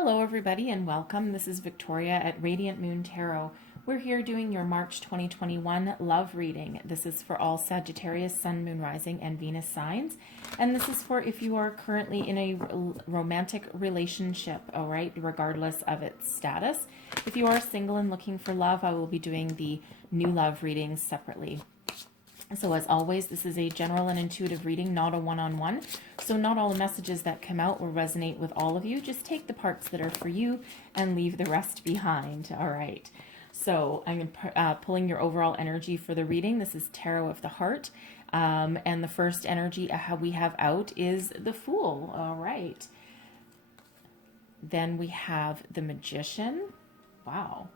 Hello, everybody, and welcome. This is Victoria at Radiant Moon Tarot. We're here doing your March 2021 love reading. This is for all Sagittarius, Sun, Moon, Rising, and Venus signs. And this is for if you are currently in a romantic relationship, all right, regardless of its status. If you are single and looking for love, I will be doing the new love readings separately. So as always, this is a general and intuitive reading, not a one-on-one. So not all the messages that come out will resonate with all of you. Just take the parts that are for you and leave the rest behind. All right. So I'm pulling your overall energy for the reading. This is Tarot of the Heart. And the first energy we have out is the Fool. All right. Then we have the Magician. Wow.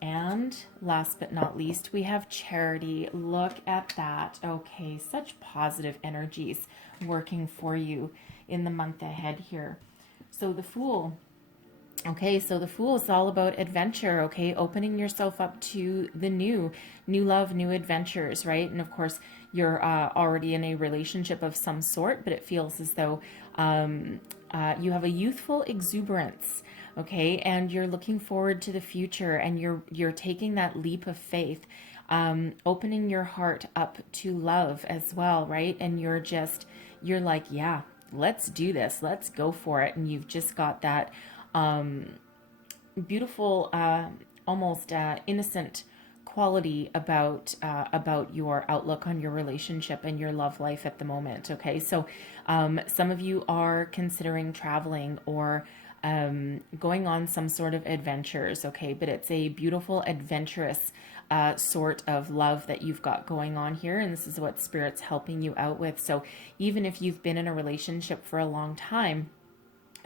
And last but not least, we have Charity. Look at that. Okay, such positive energies working for you in the month ahead here. So the Fool. Okay, so the Fool is all about adventure, okay? Opening yourself up to the new love, new adventures, right? And of course, you're already in a relationship of some sort, but it feels as though you have a youthful exuberance, okay? And you're looking forward to the future, and you're taking that leap of faith, opening your heart up to love as well, right? And you're like, yeah, let's do this. Let's go for it. And you've just got that beautiful, almost innocent quality about your outlook on your relationship and your love life at the moment. Okay, so some of you are considering traveling or going on some sort of adventures. Okay, but it's a beautiful, adventurous sort of love that you've got going on here, and this is what Spirit's helping you out with. So even if you've been in a relationship for a long time,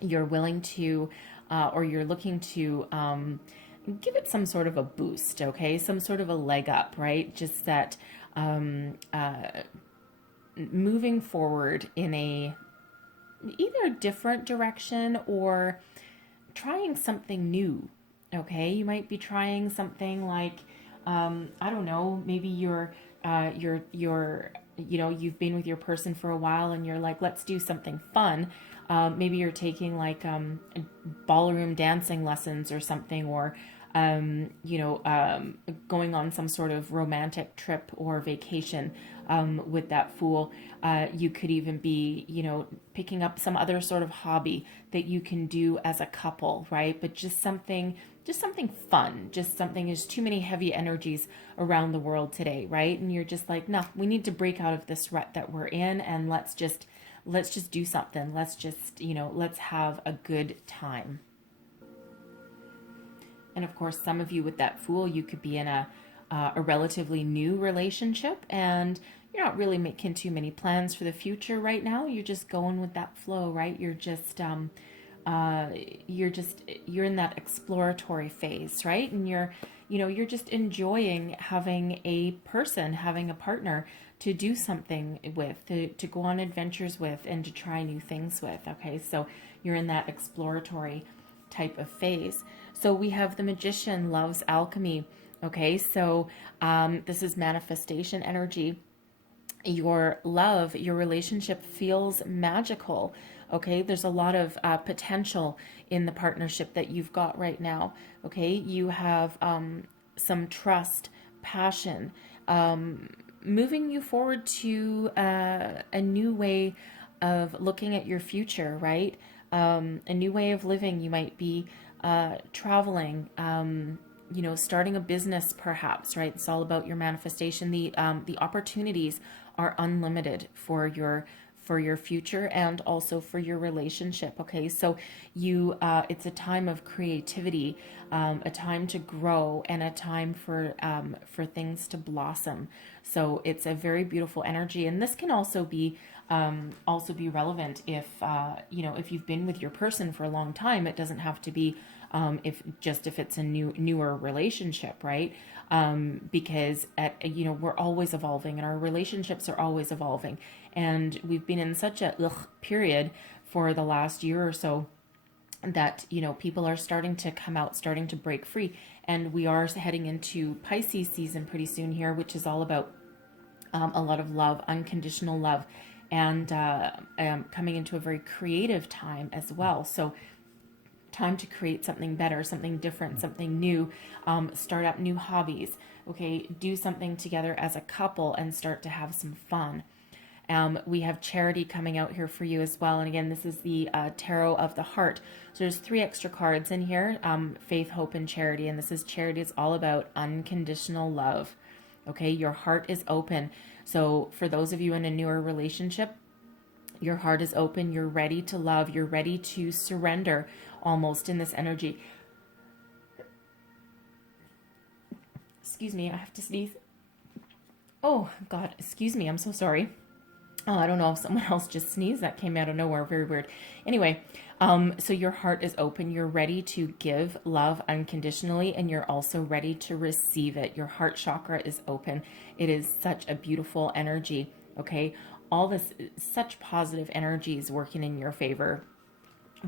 you're willing to or you're looking to give it some sort of a boost, okay? Some sort of a leg up, right? Just that moving forward in either a different direction or trying something new, okay? You might be trying something like, I don't know, maybe you've been with your person for a while and you're like, let's do something fun. Maybe you're taking like ballroom dancing lessons or something, or going on some sort of romantic trip or vacation with that Fool. You could even be, picking up some other sort of hobby that you can do as a couple, right? But just something fun, just something. There's too many heavy energies around the world today, right? And you're just like, no, we need to break out of this rut that we're in, and let's just do something. Let's just, let's have a good time. And of course, some of you with that Fool, you could be in a relatively new relationship, and you're not really making too many plans for the future right now. You're just going with that flow, right? You're in that exploratory phase, right? And you're just enjoying having a partner to do something with, to go on adventures with, and to try new things with. Okay, so you're in that exploratory type of phase. So we have the Magician, loves alchemy. Okay, so this is manifestation energy. Your relationship feels magical. Okay, there's a lot of potential in the partnership that you've got right now. Okay, you have some trust, passion, moving you forward to a new way of looking at your future, right? A new way of living. You might be traveling, starting a business perhaps, right? It's all about your manifestation. The opportunities are unlimited for your future and also for your relationship. Okay, so it's a time of creativity, a time to grow, and a time for things to blossom. So it's a very beautiful energy, and this can also be relevant if you've been with your person for a long time. It doesn't have to be if it's a newer relationship, right? Because we're always evolving, and our relationships are always evolving, and we've been in such a period for the last year or so that people are starting to come out, starting to break free, and we are heading into Pisces season pretty soon here, which is all about a lot of love, unconditional love, and coming into a very creative time as well. So Time to create something better, something different, something new, start up new hobbies, okay? Do something together as a couple and start to have some fun. We have charity coming out here for you as well. And again, this is the Tarot of the Heart. So there's 3 extra cards in here, faith, hope, and charity. And this is charity is all about unconditional love. Okay, your heart is open. So for those of you in a newer relationship, your heart is open. You're ready to love. You're ready to surrender almost in this energy. Excuse me, I have to sneeze. Oh, God, excuse me. I'm so sorry. Oh, I don't know if someone else just sneezed. That came out of nowhere. Very weird. Anyway, so your heart is open. You're ready to give love unconditionally, and you're also ready to receive it. Your heart chakra is open. It is such a beautiful energy, okay? All this, such positive energy is working in your favor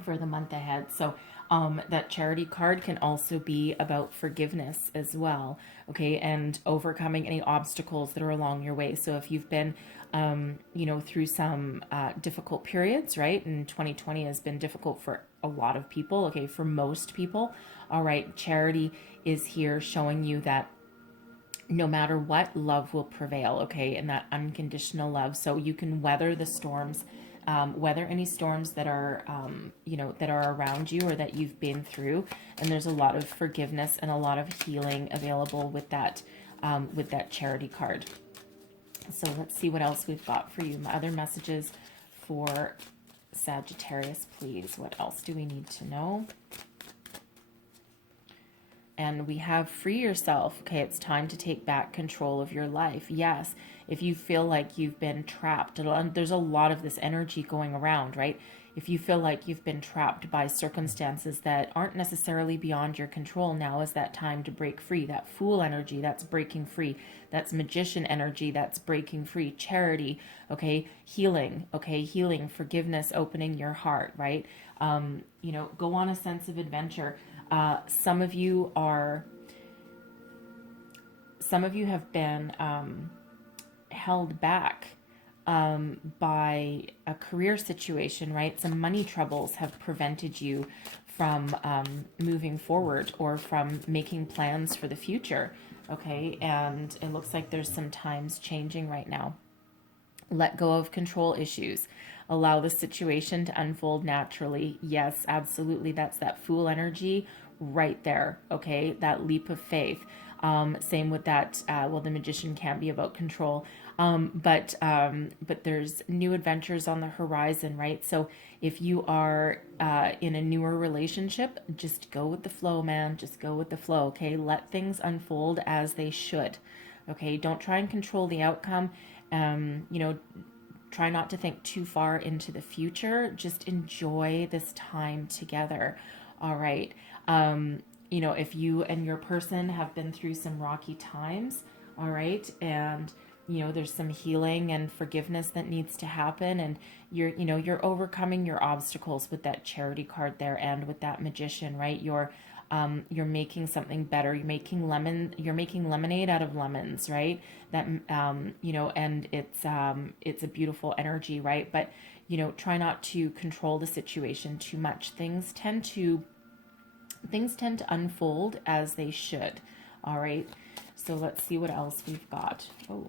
for the month ahead. So that charity card can also be about forgiveness as well, okay, and overcoming any obstacles that are along your way. So if you've been through some difficult periods, right, and 2020 has been difficult for a lot of people, okay, for most people, all right, charity is here showing you that no matter what, love will prevail, okay, and that unconditional love. So you can weather the storms, weather any storms that are, that are around you or that you've been through. And there's a lot of forgiveness and a lot of healing available with that charity card. So let's see what else we've got for you. My other messages for Sagittarius, please. What else do we need to know? And we have free yourself. Okay, it's time to take back control of your life. Yes, if you feel like you've been trapped, there's a lot of this energy going around, right? If you feel like you've been trapped by circumstances that aren't necessarily beyond your control, now is that time to break free. That Fool energy, that's breaking free. That's Magician energy, that's breaking free. Charity, okay? Healing, okay? Healing, forgiveness, opening your heart, right? Go on a sense of adventure. Some of you have been held back by a career situation, right? Some money troubles have prevented you from moving forward or from making plans for the future, okay? And it looks like there's some times changing right now. Let go of control issues. Allow the situation to unfold naturally. Yes, absolutely. That's that Fool energy right there, okay? That leap of faith. Same with that, the Magician can be about control. But there's new adventures on the horizon, right? So if you are in a newer relationship, just go with the flow, man. Just go with the flow, okay? Let things unfold as they should, okay? Don't try and control the outcome. Try not to think too far into the future. Just enjoy this time together, all right? If you and your person have been through some rocky times, all right, and there's some healing and forgiveness that needs to happen, and you're overcoming your obstacles with that charity card there and with that Magician, right? You're making something better. You're making lemonade out of lemons, right? That and it's a beautiful energy, right? But try not to control the situation too much. Things tend to unfold as they should. All right. So let's see what else we've got. Oh.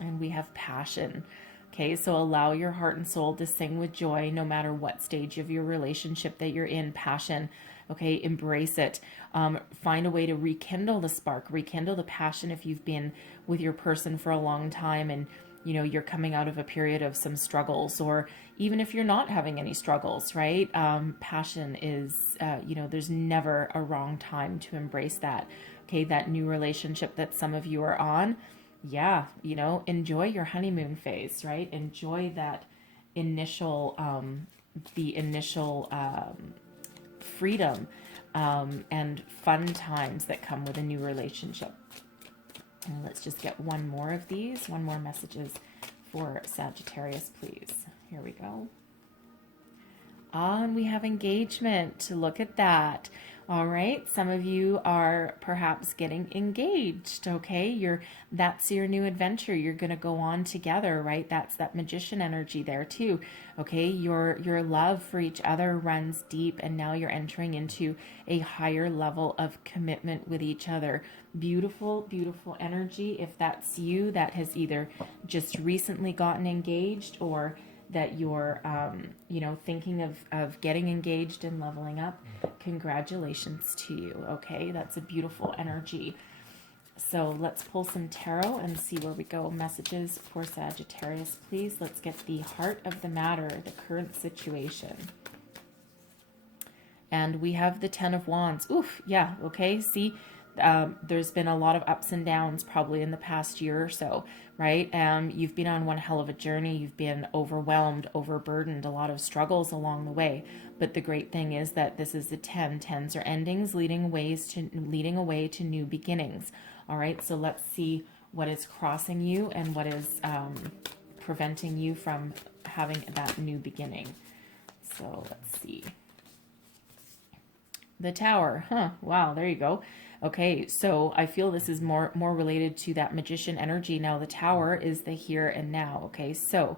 And we have passion. Okay, so allow your heart and soul to sing with joy no matter what stage of your relationship that you're in. Passion, okay, embrace it. Find a way to rekindle the spark, rekindle the passion if you've been with your person for a long time and you're coming out of a period of some struggles, or even if you're not having any struggles, right? Passion is, there's never a wrong time to embrace that. Okay, that new relationship that some of you are on, yeah, enjoy your honeymoon phase, right? Enjoy that initial, freedom and fun times that come with a new relationship. And let's just get one more messages for Sagittarius, please. Here we go. And we have engagement. Look at that. All right. Some of you are perhaps getting engaged. Okay. That's your new adventure. You're going to go on together, right? That's that magician energy there too. Okay. Your love for each other runs deep, and now you're entering into a higher level of commitment with each other. Beautiful, beautiful energy. If that's you that has either just recently gotten engaged, or that you're thinking of getting engaged and leveling up, congratulations to you. Okay, that's a beautiful energy. So let's pull some tarot and see where we go. Messages for Sagittarius, please. Let's get the heart of the matter, the current situation. And we have the Ten of Wands. Oof, yeah, okay, see, there's been a lot of ups and downs probably in the past year or so, right? You've been on one hell of a journey. You've been overwhelmed, overburdened, a lot of struggles along the way. But the great thing is that this is the 10. Tens are endings, leading away to new beginnings. All right, so let's see what is crossing you and what is preventing you from having that new beginning. So let's see. The Tower. Huh. Wow, there you go. Okay, so I feel this is more related to that magician energy. Now the Tower is the here and now. Okay, so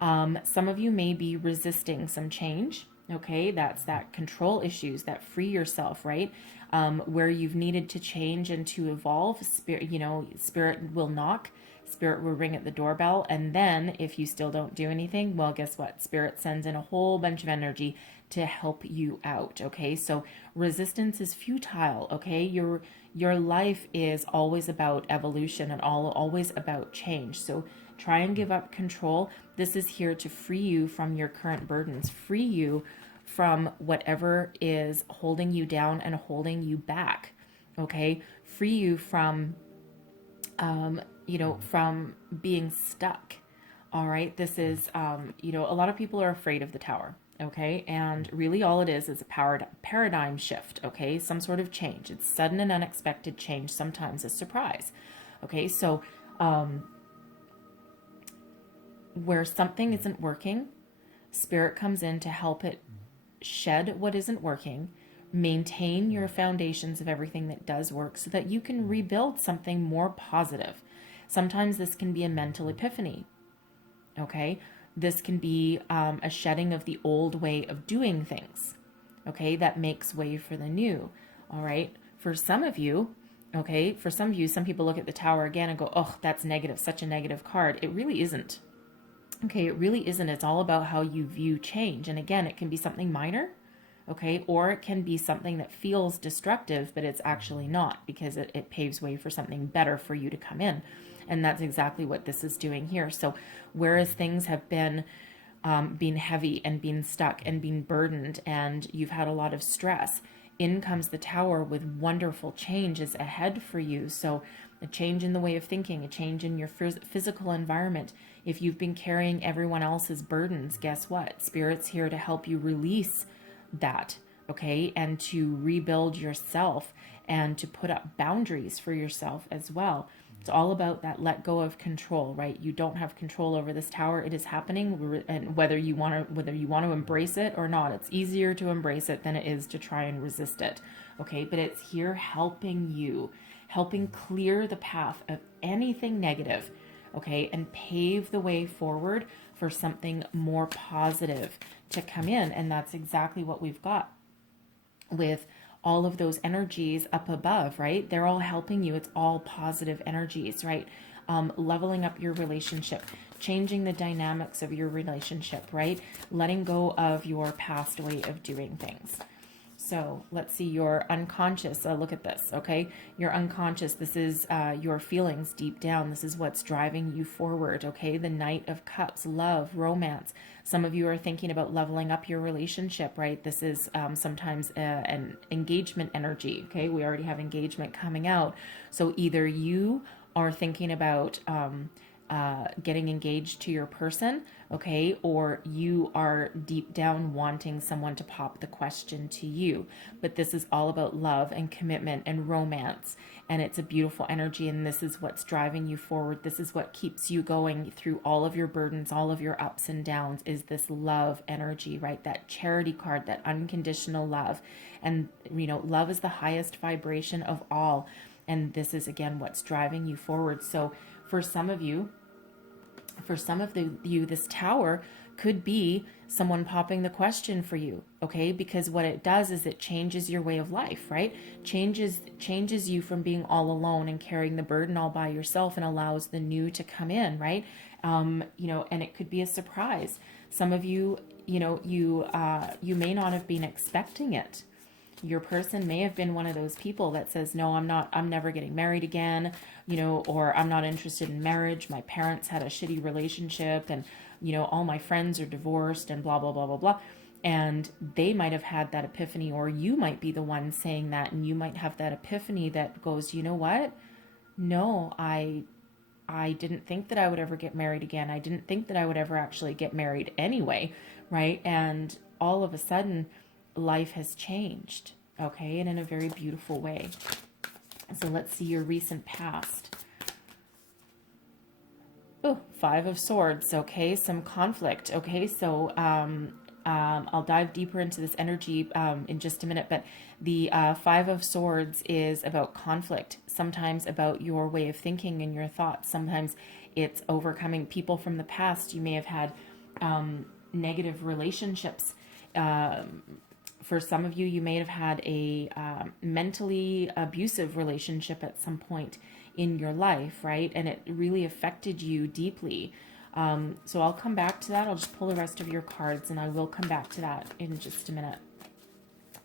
some of you may be resisting some change. Okay, that's that control issues, that free yourself, right? Where you've needed to change and to evolve. Spirit will knock. Spirit will ring at the doorbell, and then if you still don't do anything, well, guess what? Spirit sends in a whole bunch of energy to help you out. Okay, so resistance is futile. Okay, your life is always about evolution and always about change. So try and give up control. This is here to free you from your current burdens, free you from whatever is holding you down and holding you back. Okay, free you from from being stuck. All right. This is, a lot of people are afraid of the Tower. Okay. And really all it is a paradigm shift. Okay. Some sort of change. It's sudden and unexpected change, sometimes a surprise. Okay. So, where something isn't working, Spirit comes in to help it shed what isn't working, maintain your foundations of everything that does work so that you can rebuild something more positive. Sometimes this can be a mental epiphany. Okay, this can be a shedding of the old way of doing things. Okay, that makes way for the new. All right, for some of you, some people look at the Tower again and go, oh, that's negative, such a negative card. It really isn't. Okay, it really isn't. It's all about how you view change. And again, it can be something minor. Okay, or it can be something that feels destructive, but it's actually not, because it paves way for something better for you to come in. And that's exactly what this is doing here. So whereas things have been heavy and been stuck and been burdened, and you've had a lot of stress, in comes the Tower with wonderful changes ahead for you. So a change in the way of thinking, a change in your physical environment. If you've been carrying everyone else's burdens, guess what? Spirit's here to help you release that, okay, and to rebuild yourself and to put up boundaries for yourself as well. It's all about that let go of control, right? You don't have control over this Tower. It is happening, and whether you want to embrace it or not, it's easier to embrace it than it is to try and resist it. Okay, but it's here helping you, helping clear the path of anything negative, okay, and pave the way forward for something more positive to come in. And that's exactly what we've got with all of those energies up above, right? They're all helping you. It's all positive energies, right? Leveling up your relationship, changing the dynamics of your relationship, right? Letting go of your past way of doing things. So let's see, your unconscious. Look at this, okay? Your unconscious, this is your feelings deep down. This is what's driving you forward, okay? The Knight of Cups, love, romance. Some of you are thinking about leveling up your relationship, right? This is sometimes an engagement energy, okay? We already have engagement coming out. So either you are thinking about getting engaged to your person, okay, or you are deep down wanting someone to pop the question to you. But this is all about love and commitment and romance, and it's a beautiful energy, and this is what's driving you forward. This is what keeps you going through all of your burdens, all of your ups and downs, is this love energy, right? That charity card, that unconditional love. And love is the highest vibration of all, and this is again what's driving you forward. So for some of you, this tower could be someone popping the question for you, okay? Because what it does is it changes your way of life, right? Changes you from being all alone and carrying the burden all by yourself, and allows the new to come in, right? And it could be a surprise. Some of you, you may not have been expecting it. Your person may have been one of those people that says, no, I'm never getting married again, or I'm not interested in marriage. My parents had a shitty relationship, and, all my friends are divorced, and blah, blah, blah, blah, blah. And they might have had that epiphany, or you might be the one saying that, and you might have that epiphany that goes, you know what? No, I didn't think that I would ever get married again. I didn't think that I would ever actually get married anyway, right? And all of a sudden, life has changed, okay, and in a very beautiful way. So let's see your recent past. Oh, Five of Swords, okay, some conflict, okay, so I'll dive deeper into this energy in just a minute, but the Five of Swords is about conflict, sometimes about your way of thinking and your thoughts. Sometimes it's overcoming people from the past. You may have had negative relationships. For some of you, you may have had a mentally abusive relationship at some point in your life, right? And it really affected you deeply. So I'll come back to that. I'll just pull the rest of your cards, and I will come back to that in just a minute.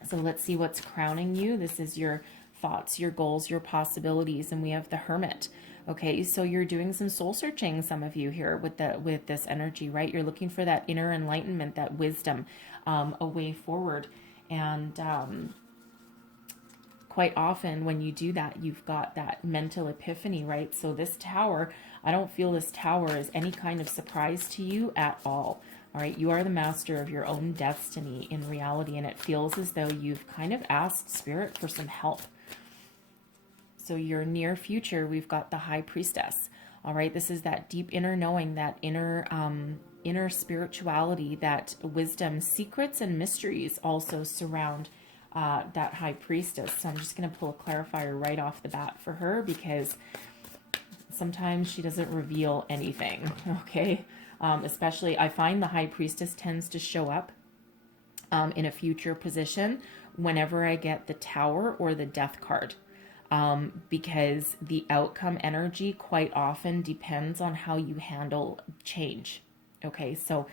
So let's see what's crowning you. This is your thoughts, your goals, your possibilities, and we have the Hermit. Okay, so you're doing some soul searching, some of you here with this energy, right? You're looking for that inner enlightenment, that wisdom, a way forward. And quite often when you do that, you've got that mental epiphany, right? So this tower, I don't feel this tower is any kind of surprise to you at all. All right, you are the master of your own destiny in reality, and it feels as though you've kind of asked Spirit for some help. So your near future, we've got the High Priestess. All right, this is that deep inner knowing, that inner spirituality, that wisdom, secrets and mysteries also surround that High Priestess. So I'm just going to pull a clarifier right off the bat for her, because sometimes she doesn't reveal anything, okay? Especially, I find the High Priestess tends to show up in a future position whenever I get the Tower or the Death card. Because the outcome energy quite often depends on how you handle change. Okay, so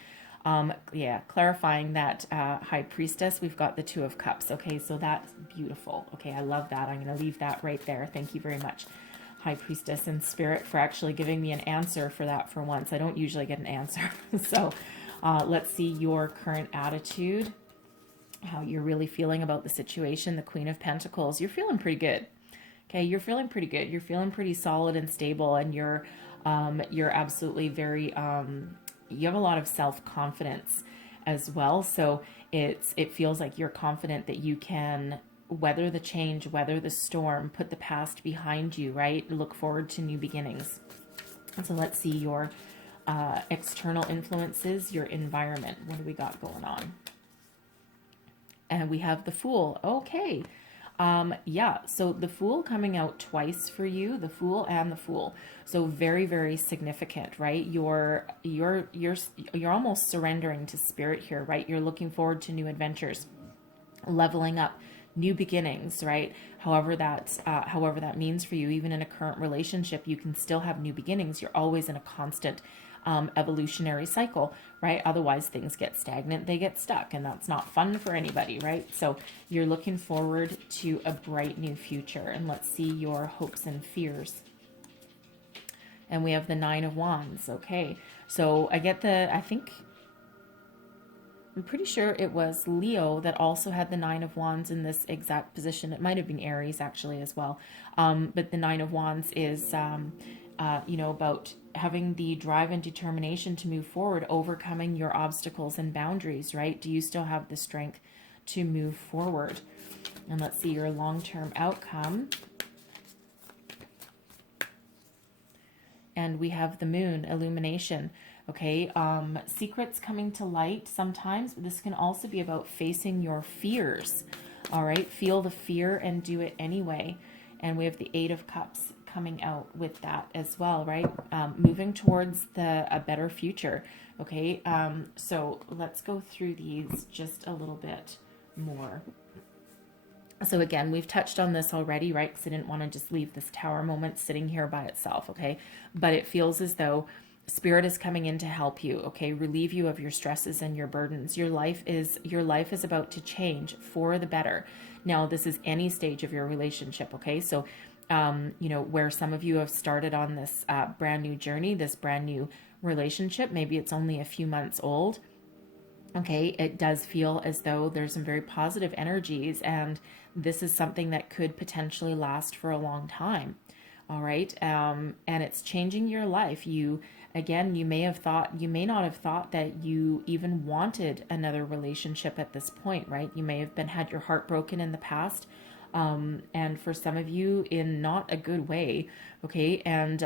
yeah, clarifying that High Priestess, we've got the Two of Cups. Okay, so that's beautiful. Okay, I love that. I'm going to leave that right there. Thank you very much, High Priestess and Spirit, for actually giving me an answer for that for once. I don't usually get an answer. So let's see your current attitude, how you're really feeling about the situation. The Queen of Pentacles, you're feeling pretty good. Okay, you're feeling pretty good. You're feeling pretty solid and stable, and you're absolutely very, you have a lot of self-confidence as well. So it feels like you're confident that you can weather the change, weather the storm, put the past behind you, right? Look forward to new beginnings. And so let's see your external influences, your environment. What do we got going on? And we have the Fool. Okay. Yeah, so the Fool coming out twice for you, the Fool and the Fool. So very, very significant, right? You're almost surrendering to Spirit here, right? You're looking forward to new adventures, leveling up, new beginnings, right? However that means for you. Even in a current relationship, you can still have new beginnings. You're always in a constant evolutionary cycle, right? Otherwise things get stagnant, they get stuck, and that's not fun for anybody, right? So you're looking forward to a bright new future. And let's see your hopes and fears. And we have the Nine of Wands. Okay, so I'm pretty sure it was Leo that also had the Nine of Wands in this exact position. It might have been Aries actually as well. But the Nine of Wands is, about having the drive and determination to move forward, overcoming your obstacles and boundaries, right? Do you still have the strength to move forward? And let's see your long-term outcome. And we have the moon, illumination. Okay, secrets coming to light sometimes, but this can also be about facing your fears. All right, feel the fear and do it anyway. And we have the Eight of Cups coming out with that as well, right? Moving towards a better future. Okay, so let's go through these just a little bit more. So again, we've touched on this already, right? Because I didn't want to just leave this tower moment sitting here by itself, okay? But it feels as though Spirit is coming in to help you, okay? Relieve you of your stresses and your burdens. Your life is about to change for the better. Now, this is any stage of your relationship, okay? So, where some of you have started on this brand new journey, this brand new relationship, maybe it's only a few months old. Okay, it does feel as though there's some very positive energies, and this is something that could potentially last for a long time. All right, and it's changing your life. You may not have thought that you even wanted another relationship at this point, right? You may have had your heart broken in the past, and for some of you in not a good way. Okay, and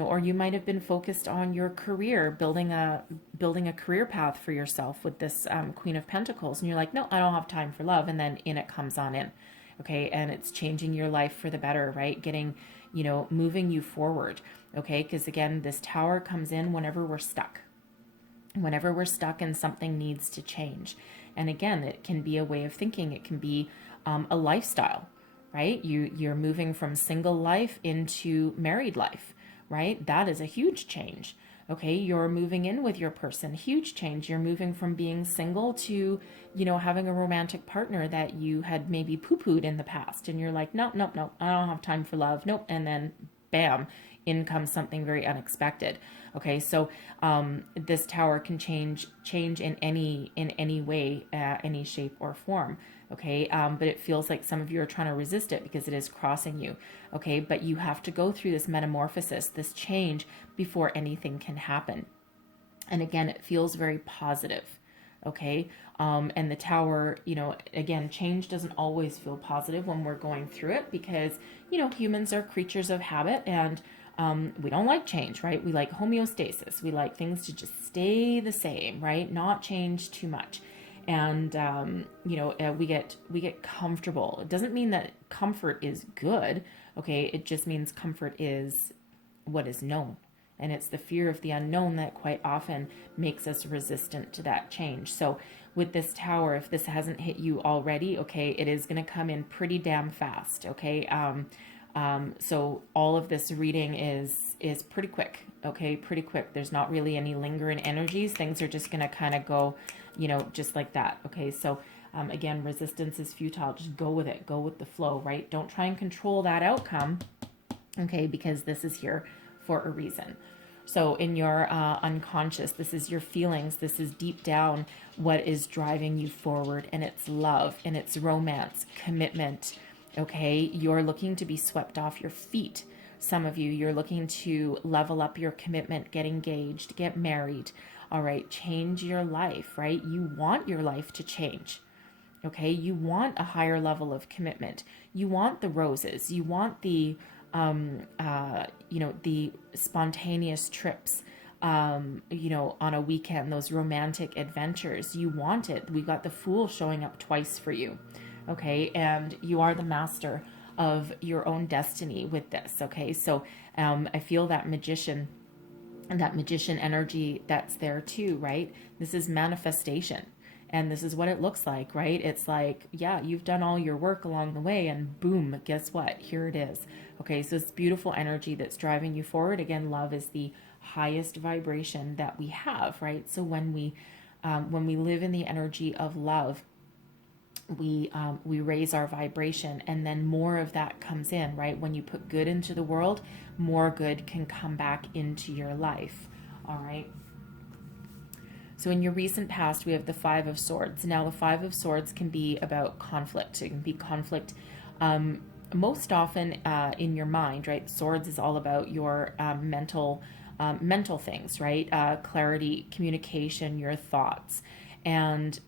or you might have been focused on your career, building a career path for yourself with this Queen of Pentacles, and you're like, no, I don't have time for love, and then in it comes on in, okay, and it's changing your life for the better, right? Getting, moving you forward, okay, because again, this Tower comes in whenever we're stuck and something needs to change, and again, it can be a way of thinking, it can be a lifestyle, right? You're moving from single life into married life. Right? That is a huge change. Okay. You're moving in with your person. Huge change. You're moving from being single to, having a romantic partner that you had maybe poo-pooed in the past. And you're like, nope, I don't have time for love. Nope. And then bam, in comes something very unexpected. Okay. So, this Tower can change in any way, any shape or form. Okay. But it feels like some of you are trying to resist it because it is crossing you. Okay. But you have to go through this metamorphosis, this change before anything can happen. And again, it feels very positive. Okay. And the Tower, again, change doesn't always feel positive when we're going through it because, humans are creatures of habit and, we don't like change, right? We like homeostasis. We like things to just stay the same, right? Not change too much. And, we get comfortable. It doesn't mean that comfort is good. Okay. It just means comfort is what is known. And it's the fear of the unknown that quite often makes us resistant to that change. So with this Tower, if this hasn't hit you already, okay, it is going to come in pretty damn fast. Okay. So all of this reading is pretty quick. Okay. Pretty quick. There's not really any lingering energies. Things are just going to kind of go, just like that. Okay. So, again, resistance is futile. Just go with it. Go with the flow, right? Don't try and control that outcome. Okay. Because this is here for a reason. So in your unconscious, this is your feelings. This is deep down what is driving you forward, and it's love and it's romance, commitment. Okay. You're looking to be swept off your feet. Some of you're looking to level up your commitment, get engaged, get married. All right. Change your life, right? You want your life to change. Okay. You want a higher level of commitment. You want the roses. You want the spontaneous trips, on a weekend, those romantic adventures. You want it. We got the Fool showing up twice for you. Okay. And you are the master of your own destiny with this. Okay. So, I feel that magician energy that's there too, right? This is manifestation. And this is what it looks like, right? It's like, yeah, you've done all your work along the way and boom, guess what? Here it is. Okay, so it's beautiful energy that's driving you forward. Again, love is the highest vibration that we have, right? So when we live in the energy of love, we raise our vibration, and then more of that comes in, right? When you put good into the world, more good can come back into your life. All right. So in your recent past, we have the Five of Swords. Now, the Five of Swords can be about conflict. It can be conflict most often in your mind, right? Swords is all about your mental things, right? Clarity, communication, your thoughts. And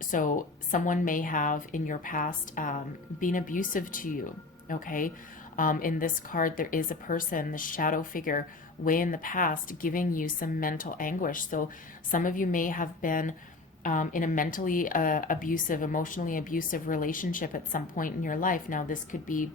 so someone may have in your past been abusive to you, okay? In this card, there is a person, the shadow figure, way in the past, giving you some mental anguish. So some of you may have been in a mentally abusive, emotionally abusive relationship at some point in your life. Now, this could be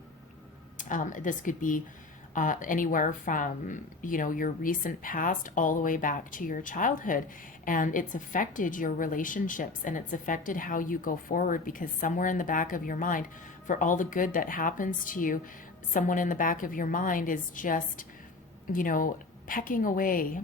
anywhere from your recent past all the way back to your childhood, and it's affected your relationships and it's affected how you go forward, because somewhere in the back of your mind, for all the good that happens to you, someone in the back of your mind is just pecking away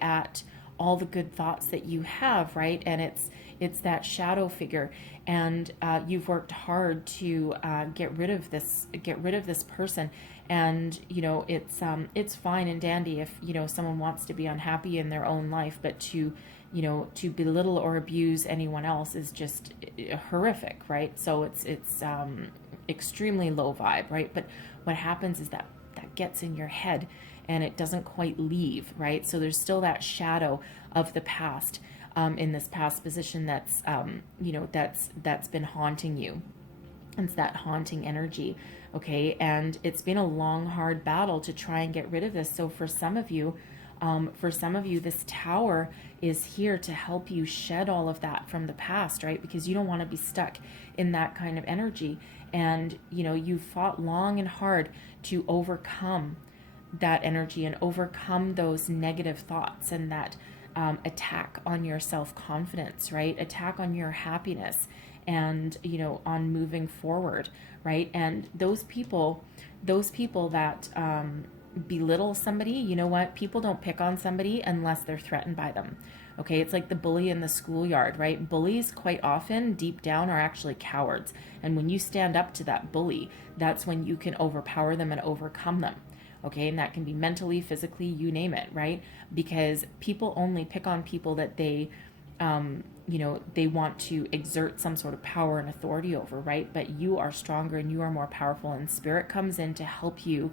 at all the good thoughts that you have, right? And it's that shadow figure, and you've worked hard to get rid of this person. And it's fine and dandy if someone wants to be unhappy in their own life, but to belittle or abuse anyone else is just horrific, right? So it's extremely low vibe, right? But what happens is that gets in your head and it doesn't quite leave, right? So there's still that shadow of the past in this past position that's been haunting you. It's that haunting energy, okay? And it's been a long, hard battle to try and get rid of this. So for some of you, this tower is here to help you shed all of that from the past, right? Because you don't want to be stuck in that kind of energy. And, you fought long and hard to overcome that energy and overcome those negative thoughts and that attack on your self-confidence, right? Attack on your happiness and, on moving forward, right? And those people that belittle somebody, you know what? People don't pick on somebody unless they're threatened by them. Okay, it's like the bully in the schoolyard, right? Bullies quite often deep down are actually cowards. And when you stand up to that bully, that's when you can overpower them and overcome them. Okay, and that can be mentally, physically, you name it, right? Because people only pick on people that they they want to exert some sort of power and authority over, right? But you are stronger and you are more powerful, and spirit comes in to help you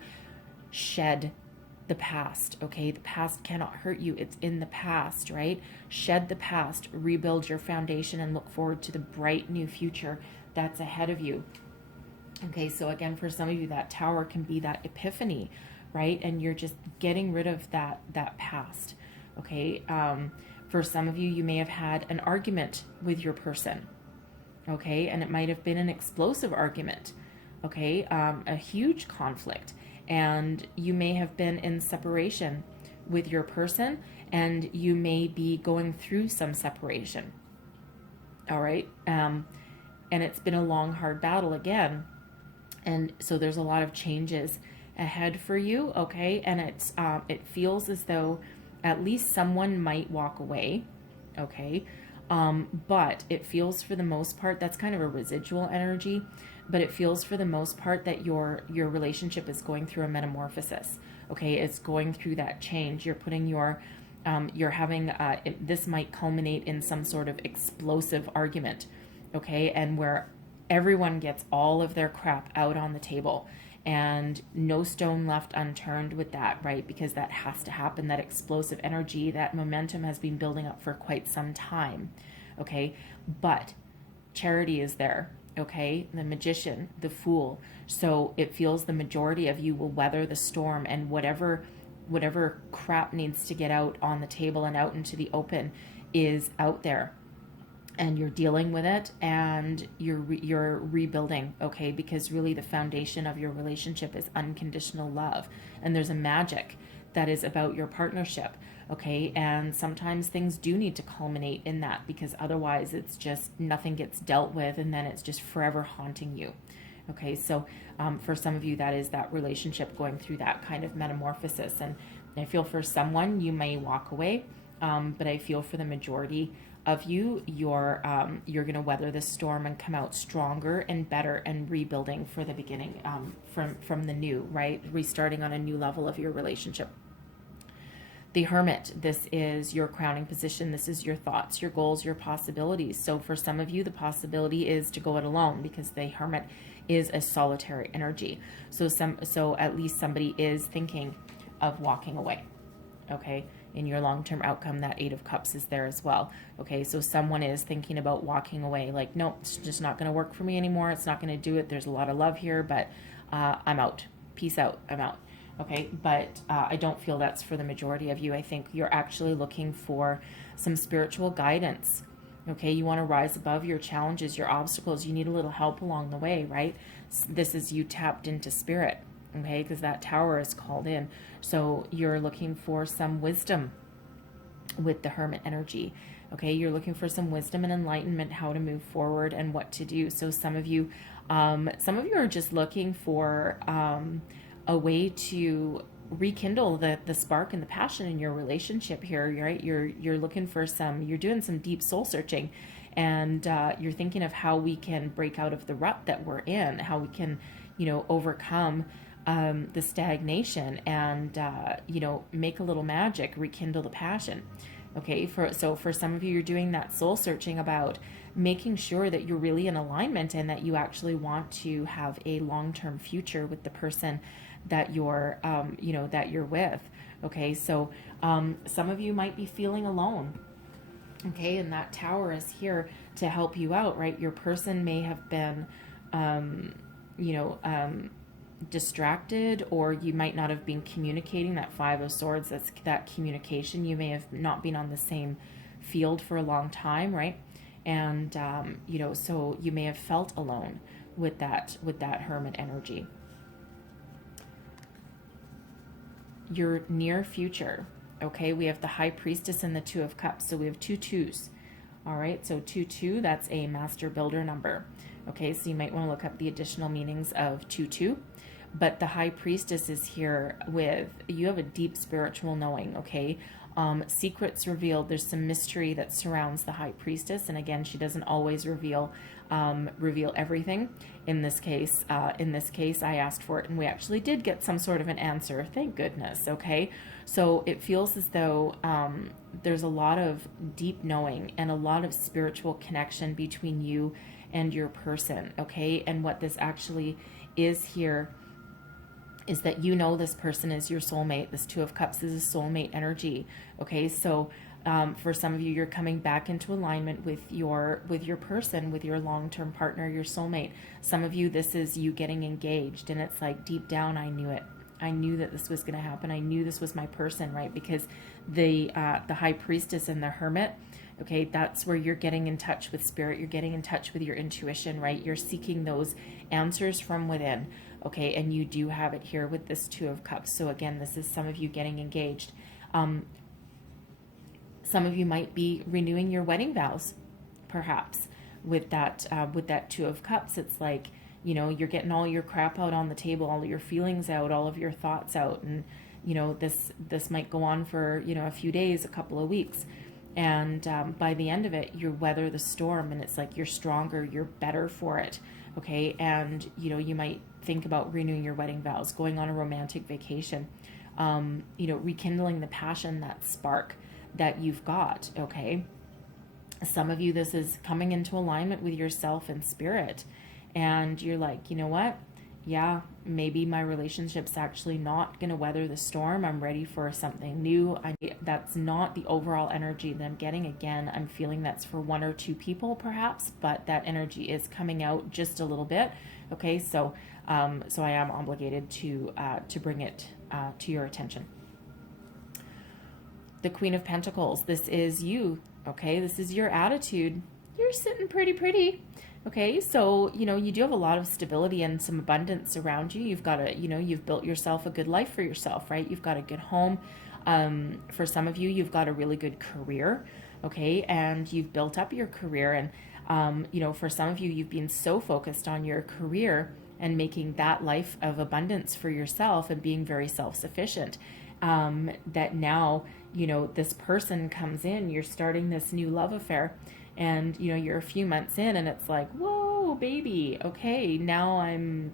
shed the past, okay? The past cannot hurt you. It's in the past, right? Shed the past, rebuild your foundation, and look forward to the bright new future that's ahead of you. Okay, so again, for some of you, that tower can be that epiphany, right? And you're just getting rid of that past, okay? For some of you, you may have had an argument with your person, okay? And it might have been an explosive argument, okay? A huge conflict. And you may have been in separation with your person, and you may be going through some separation, all right? And it's been a long, hard battle again. And so there's a lot of changes ahead for you, okay? And it feels as though at least someone might walk away, okay? But it feels for the most part, that's kind of a residual energy, but it feels for the most part that your relationship is going through a metamorphosis, okay? It's going through that change. You're putting you're having, this might culminate in some sort of explosive argument, okay? And where everyone gets all of their crap out on the table and no stone left unturned with that, right? Because that has to happen. That explosive energy, that momentum has been building up for quite some time, okay? But charity is there, okay? The magician, the fool. So it feels the majority of you will weather the storm, and whatever crap needs to get out on the table and out into the open is out there. And you're dealing with it, and you're rebuilding, okay? Because really the foundation of your relationship is unconditional love. And there's a magic that is about your partnership, okay? And sometimes things do need to culminate in that, because otherwise it's just nothing gets dealt with, and then it's just forever haunting you, okay? So for some of you, that is that relationship going through that kind of metamorphosis. And I feel for someone, you may walk away, but I feel for the majority of you, you're going to weather this storm and come out stronger and better and rebuilding for the beginning, from the new, right? Restarting on a new level of your relationship. The Hermit, this is your crowning position. This is your thoughts, your goals, your possibilities. So for some of you, the possibility is to go it alone, because the Hermit is a solitary energy. So at least somebody is thinking of walking away. Okay, in your long-term outcome, that Eight of Cups is there as well. Okay, so someone is thinking about walking away, like, nope, it's just not going to work for me anymore. It's not going to do it. There's a lot of love here, but I'm out. Peace out. I'm out. Okay, but I don't feel that's for the majority of you. I think you're actually looking for some spiritual guidance. Okay, you want to rise above your challenges, your obstacles. You need a little help along the way, right? This is you tapped into spirit. Okay, because that Tower is called in. So you're looking for some wisdom with the Hermit energy. Okay, you're looking for some wisdom and enlightenment, how to move forward and what to do. So some of you are just looking for a way to rekindle the spark and the passion in your relationship here, right? You're looking for you're doing some deep soul searching, and you're thinking of how we can break out of the rut that we're in, how we can, overcome the stagnation and, make a little magic, rekindle the passion. Okay, so for some of you, you're doing that soul searching about making sure that you're really in alignment and that you actually want to have a long-term future with the person that you're, that you're with. Okay, so some of you might be feeling alone. Okay, and that Tower is here to help you out, right? Your person may have been, distracted, or you might not have been communicating. That Five of Swords, that's that communication. You may have not been on the same field for a long time, right? And so you may have felt alone with that Hermit energy. Your near future. Okay, we have the High Priestess and the Two of Cups. So we have two twos. All right, so 2-2, that's a master builder number. Okay, so you might want to look up the additional meanings of 2-2. But the High Priestess is here with, you have a deep spiritual knowing, okay? Secrets revealed. There's some mystery that surrounds the High Priestess. And again, she doesn't always reveal everything. In this case, I asked for it, and we actually did get some sort of an answer. Thank goodness, okay? So it feels as though there's a lot of deep knowing and a lot of spiritual connection between you and your person, okay? And what this actually is here is that this person is your soulmate. This Two of Cups is a soulmate energy, okay? So for some of you, you're coming back into alignment with your person, with your long-term partner, your soulmate. Some of you, this is you getting engaged, and it's like deep down, I knew it. I knew that this was going to happen. I knew this was my person, right? Because the High Priestess and the Hermit, okay, that's where you're getting in touch with spirit. You're getting in touch with your intuition, right? You're seeking those answers from within, okay? And you do have it here with this Two of Cups. So again, this is some of you getting engaged. Some of you might be renewing your wedding vows, perhaps, with that Two of Cups. It's like, you're getting all your crap out on the table, all your feelings out, all of your thoughts out. And, this might go on for, a few days, a couple of weeks. And by the end of it, you weather the storm, and it's like you're stronger, you're better for it. Okay. And, you might think about renewing your wedding vows, going on a romantic vacation, rekindling the passion, that spark that you've got. Okay. Some of you, this is coming into alignment with yourself and spirit. And you're like, you know what? Yeah, maybe my relationship's actually not going to weather the storm. I'm ready for something new. That's not the overall energy that I'm getting. Again, I'm feeling that's for one or two people perhaps, but that energy is coming out just a little bit. Okay, so so I am obligated to bring it to your attention. The Queen of Pentacles, this is you. Okay, this is your attitude. You're sitting pretty. Okay, so, you do have a lot of stability and some abundance around you. You've got you've built yourself a good life for yourself, right? You've got a good home. For some of you, you've got a really good career, okay? And you've built up your career. And, for some of you, you've been so focused on your career and making that life of abundance for yourself and being very self-sufficient, that now, this person comes in, you're starting this new love affair. And, you're a few months in, and it's like, whoa, baby, okay, now I'm,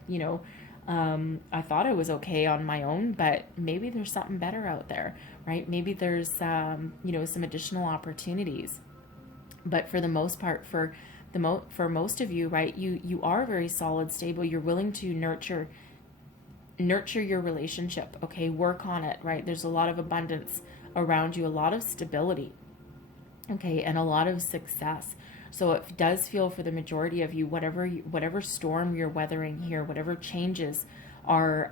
I thought I was okay on my own, but maybe there's something better out there, right? Maybe there's, some additional opportunities. But for the most part, for most of you, right, you are very solid, stable. You're willing to nurture your relationship, okay? Work on it, right? There's a lot of abundance around you, a lot of stability, okay, and a lot of success. So it does feel for the majority of you, whatever storm you're weathering here, whatever changes are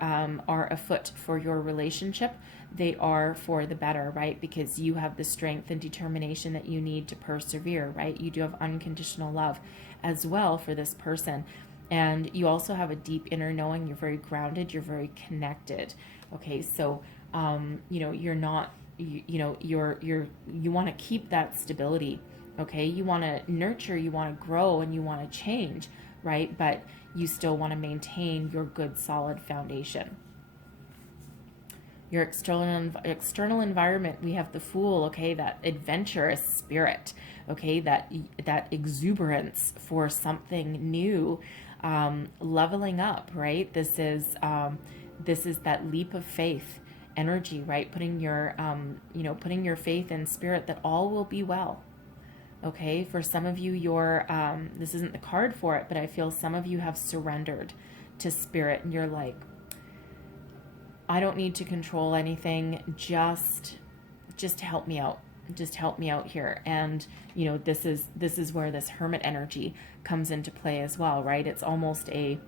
afoot for your relationship, they are for the better, right? Because you have the strength and determination that you need to persevere, right? You do have unconditional love as well for this person. And you also have a deep inner knowing. You're very grounded. You're very connected. Okay, so you're not. You want to keep that stability. Okay, you want to nurture. You want to grow, and you want to change, right? But you still want to maintain your good, solid foundation. Your external environment, we have the Fool, okay, that adventurous spirit, okay, that exuberance for something new, leveling up, right? This is that leap of faith energy, right? Putting your faith in spirit that all will be well. Okay, for some of you, this isn't the card for it, but I feel some of you have surrendered to spirit, and you're like, I don't need to control anything. Just help me out. Just help me out here. And this is where this Hermit energy comes into play as well, right? It's almost an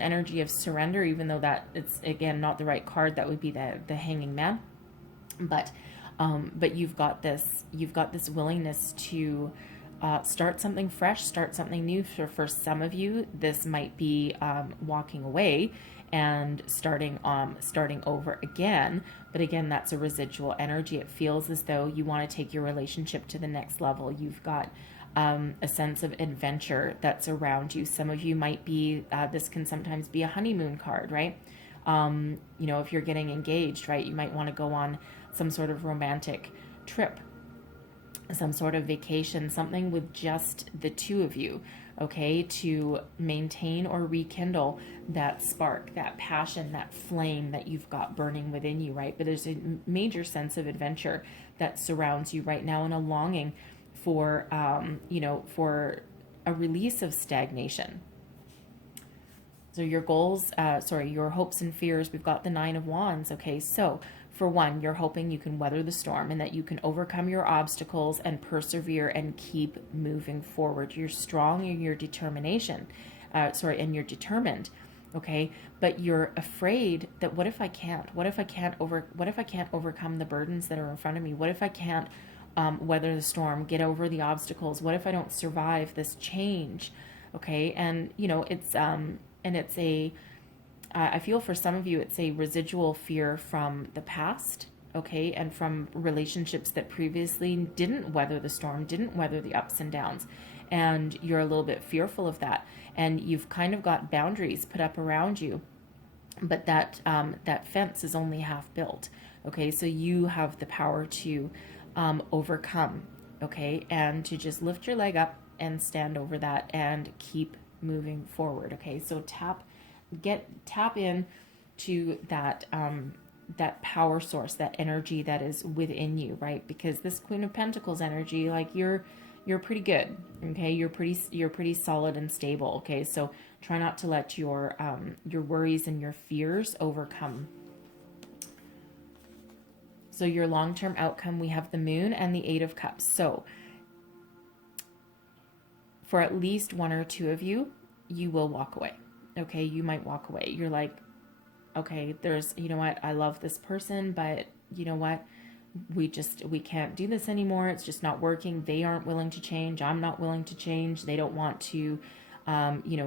energy of surrender, even though that it's again not the right card. That would be the Hanging Man, but you've got this willingness to start something fresh, start something new. For some of you, this might be walking away and starting over again. But again, that's a residual energy. It feels as though you want to take your relationship to the next level. You've got a sense of adventure that's around you. Some of you might be, this can sometimes be a honeymoon card, right? If you're getting engaged, right, you might want to go on some sort of romantic trip, some sort of vacation, something with just the two of you, okay, to maintain or rekindle that spark, that passion, that flame that you've got burning within you, right? But there's a major sense of adventure that surrounds you right now, and a longing for, for a release of stagnation. So your goals, your hopes and fears, we've got the Nine of Wands, okay? So for one, you're hoping you can weather the storm and that you can overcome your obstacles and persevere and keep moving forward. You're strong in your determination, and you're determined, okay? But you're afraid that what if I can't? What if I can't overcome the burdens that are in front of me? What if I can't weather the storm, get over the obstacles? What if I don't survive this change? Okay, and it's I feel for some of you, it's a residual fear from the past, okay, and from relationships that previously didn't weather the storm, didn't weather the ups and downs, and you're a little bit fearful of that, and you've kind of got boundaries put up around you, but that fence is only half built, okay, so you have the power to overcome, okay, and to just lift your leg up and stand over that and keep moving forward, okay, so tap in to that power source, that energy that is within you, right? Because this Queen of Pentacles energy, like you're pretty good, okay? You're pretty solid and stable, okay? So try not to let your worries and your fears overcome. So your long-term outcome, we have the Moon and the Eight of Cups. So for at least one or two of you, you will walk away. Okay, you might walk away. You're like, okay, I love this person, but you know what? We can't do this anymore. It's just not working. They aren't willing to change. I'm not willing to change. They don't want to,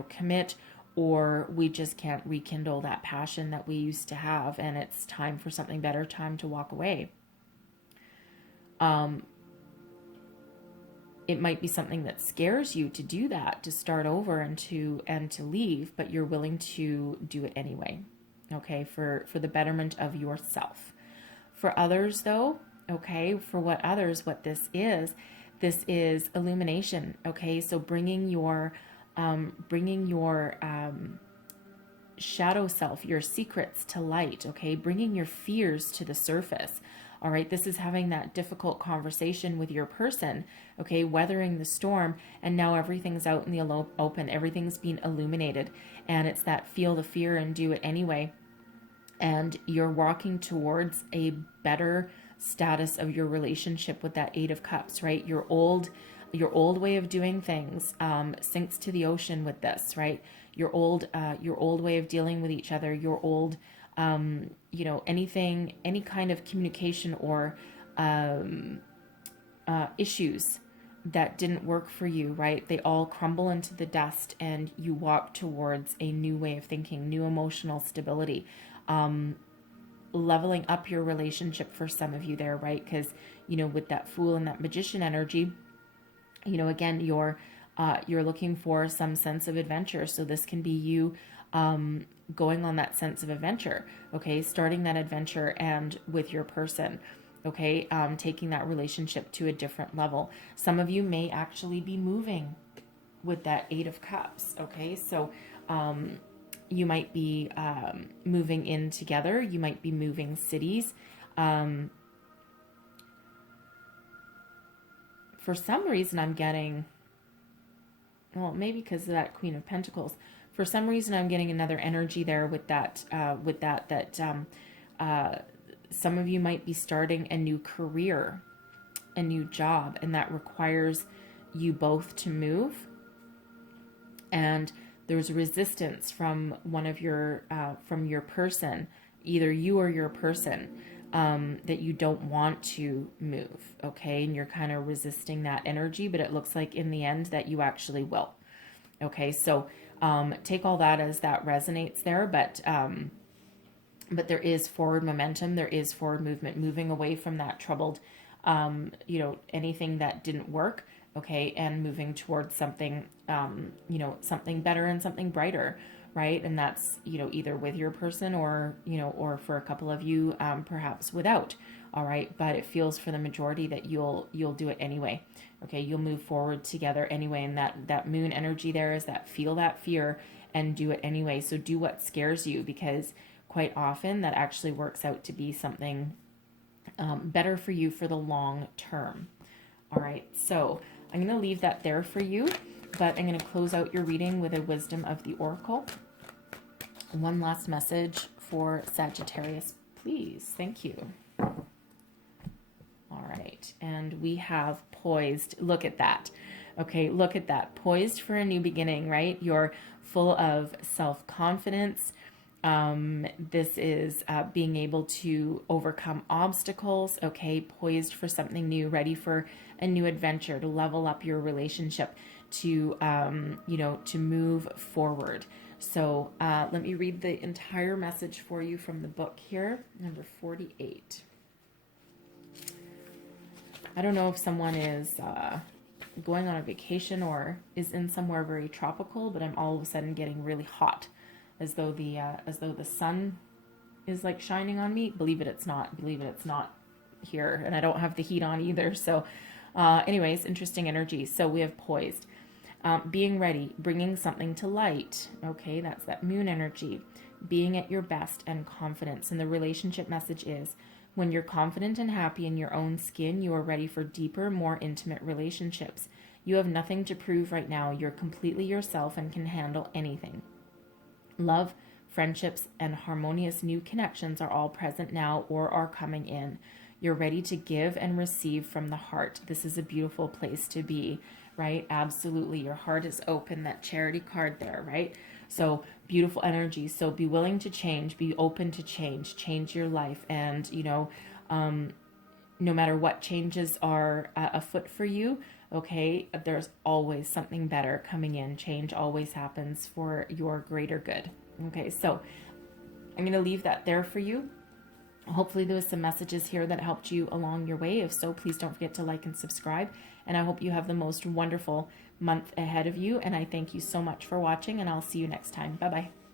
commit, or we just can't rekindle that passion that we used to have. And it's time for something better, time to walk away. It might be something that scares you to do that, to start over and to leave, but you're willing to do it anyway, okay, for the betterment of yourself. For others, though, okay, what this is illumination, okay, so bringing your shadow self, your secrets to light, okay? Bringing your fears to the surface. All right, this is having that difficult conversation with your person, okay, weathering the storm, and now everything's out in the open, everything's being illuminated, and it's that feel the fear and do it anyway. And you're walking towards a better status of your relationship with that Eight of Cups, right? Your old way of doing things sinks to the ocean with this, right? Your old way of dealing with each other, your old any kind of communication or issues that didn't work for you, right? They all crumble into the dust, and you walk towards a new way of thinking, new emotional stability, leveling up your relationship for some of you there, right? Because, with that Fool and that Magician energy, again, you're looking for some sense of adventure. So this can be you going on that sense of adventure, okay? Starting that adventure and with your person, okay? Taking that relationship to a different level. Some of you may actually be moving with that Eight of Cups, okay? So you might be moving in together. You might be moving cities. For some reason, I'm getting, well, maybe because of that Queen of Pentacles. For some reason, I'm getting another energy there with that, some of you might be starting a new career, a new job, and that requires you both to move. And there's resistance from one of your, from your person, either you or your person, that you don't want to move, okay? And you're kind of resisting that energy, but it looks like in the end that you actually will. Okay, so take all that as that resonates there, but there is forward momentum, there is forward movement, moving away from that troubled, anything that didn't work, okay, and moving towards something, something better and something brighter, right? And that's, either with your person or, or for a couple of you, perhaps without, all right? But it feels for the majority that you'll do it anyway, okay? You'll move forward together anyway, and that Moon energy there is that feel that fear and do it anyway. So do what scares you, because quite often that actually works out to be something better for you for the long term. All right, so I'm going to leave that there for you, but I'm going to close out your reading with a wisdom of the Oracle. One last message for Sagittarius, please. Thank you. All right, and we have poised. Look at that. Okay, look at that. Poised for a new beginning, right? You're full of self-confidence. This is being able to overcome obstacles, okay? Poised for something new, ready for a new adventure, to level up your relationship, to, to move forward. So let me read the entire message for you from the book here, number 48. I don't know if someone is going on a vacation or is in somewhere very tropical, but I'm all of a sudden getting really hot, as though the sun is like shining on me. Believe it, it's not. Believe it, it's not here, and I don't have the heat on either. So, anyways, interesting energy. So we have poised, being ready, bringing something to light. Okay, that's that Moon energy, being at your best and confidence. And the relationship message is, when you're confident and happy in your own skin, you are ready for deeper, more intimate relationships. You have nothing to prove right now. You're completely yourself and can handle anything. Love, friendships, and harmonious new connections are all present now or are coming in. You're ready to give and receive from the heart. This is a beautiful place to be, right? Absolutely. Your heart is open, that Charity card there, right? So beautiful energy. So be willing to change, be open to change your life. And, no matter what changes are afoot for you, okay, there's always something better coming in. Change always happens for your greater good. Okay, so I'm going to leave that there for you. Hopefully there was some messages here that helped you along your way. If so, please don't forget to like and subscribe. And I hope you have the most wonderful month ahead of you. And I thank you so much for watching, and I'll see you next time. Bye-bye.